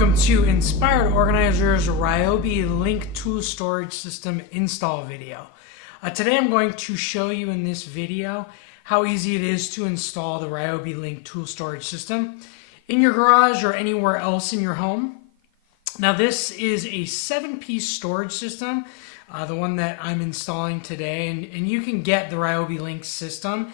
Welcome to Inspired Organizer's Ryobi Link Tool Storage System install video. Today I'm going to show you in this video how easy it is to install the Ryobi Link Tool Storage System in your garage or anywhere else in your home. Now this is a 7-piece storage system, the one that I'm installing today, and you can get the Ryobi Link system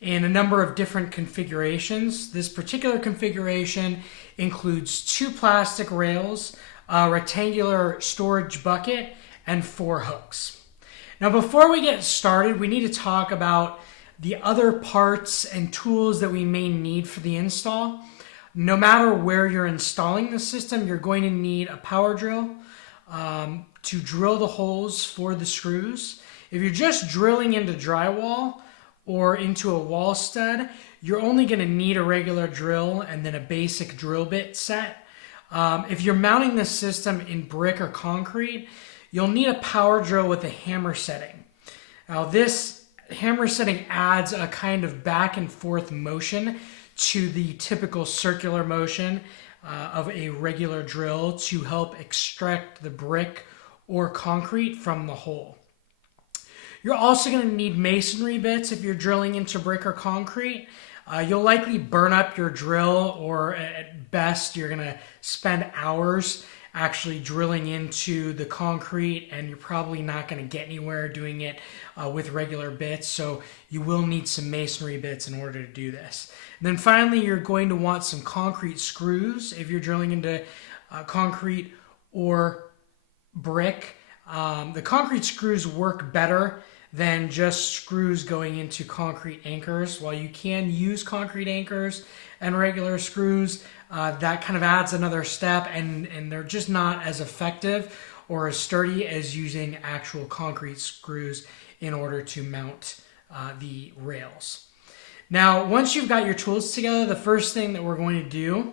in a number of different configurations. This particular configuration includes 2 plastic rails, a rectangular storage bucket, and 4 hooks. Now before we get started, we need to talk about the other parts and tools that we may need for the install. No matter where you're installing the system, you're going to need a power drill to drill the holes for the screws. If you're just drilling into drywall or into a wall stud, you're only going to need a regular drill and then a basic drill bit set. If you're mounting the system in brick or concrete, you'll need a power drill with a hammer setting. Now this hammer setting adds a kind of back and forth motion to the typical circular motion of a regular drill to help extract the brick or concrete from the hole. You're also going to need masonry bits if you're drilling into brick or concrete. You'll likely burn up your drill, or at best you're going to spend hours actually drilling into the concrete, and you're probably not going to get anywhere doing it with regular bits, so you will need some masonry bits in order to do this. And then finally, you're going to want some concrete screws if you're drilling into concrete or brick. The concrete screws work better than just screws going into concrete anchors. While you can use concrete anchors and regular screws, that kind of adds another step, and they're just not as effective or as sturdy as using actual concrete screws in order to mount the rails. Now, once you've got your tools together, the first thing that we're going to do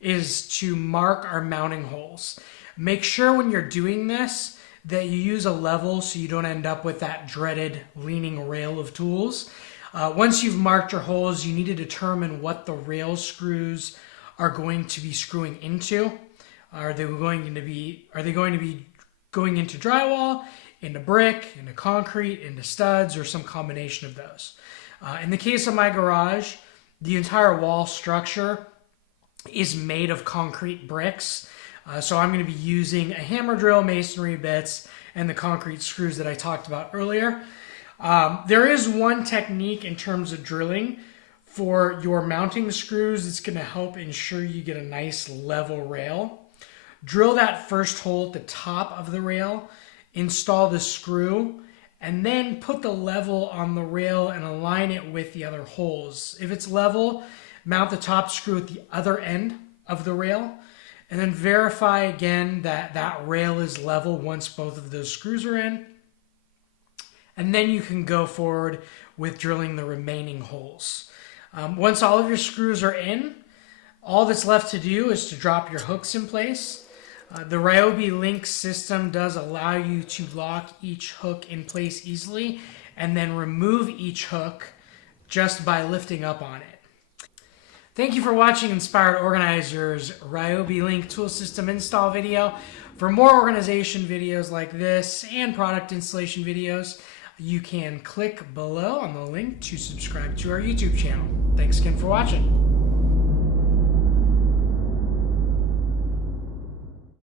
is to mark our mounting holes. Make sure when you're doing this that you use a level so you don't end up with that dreaded leaning rail of tools. Once you've marked your holes, you need to determine what the rail screws are going to be screwing into. Are they going to be going into drywall, into brick, into concrete, into studs, or some combination of those? In the case of my garage, the entire wall structure is made of concrete bricks. So I'm going to be using a hammer drill, masonry bits, and the concrete screws that I talked about earlier. There is one technique in terms of drilling for your mounting screws that's going to help ensure you get a nice level rail. Drill that first hole at the top of the rail, install the screw, and then put the level on the rail and align it with the other holes. If it's level, mount the top screw at the other end of the rail, and then verify again that that rail is level once both of those screws are in. And then you can go forward with drilling the remaining holes. Once all of your screws are in, all that's left to do is to drop your hooks in place. The Ryobi Link system does allow you to lock each hook in place easily and then remove each hook just by lifting up on it. Thank you for watching Inspired Organizer's Ryobi Link Tool System install video. For more organization videos like this and product installation videos, you can click below on the link to subscribe to our YouTube channel. Thanks again for watching.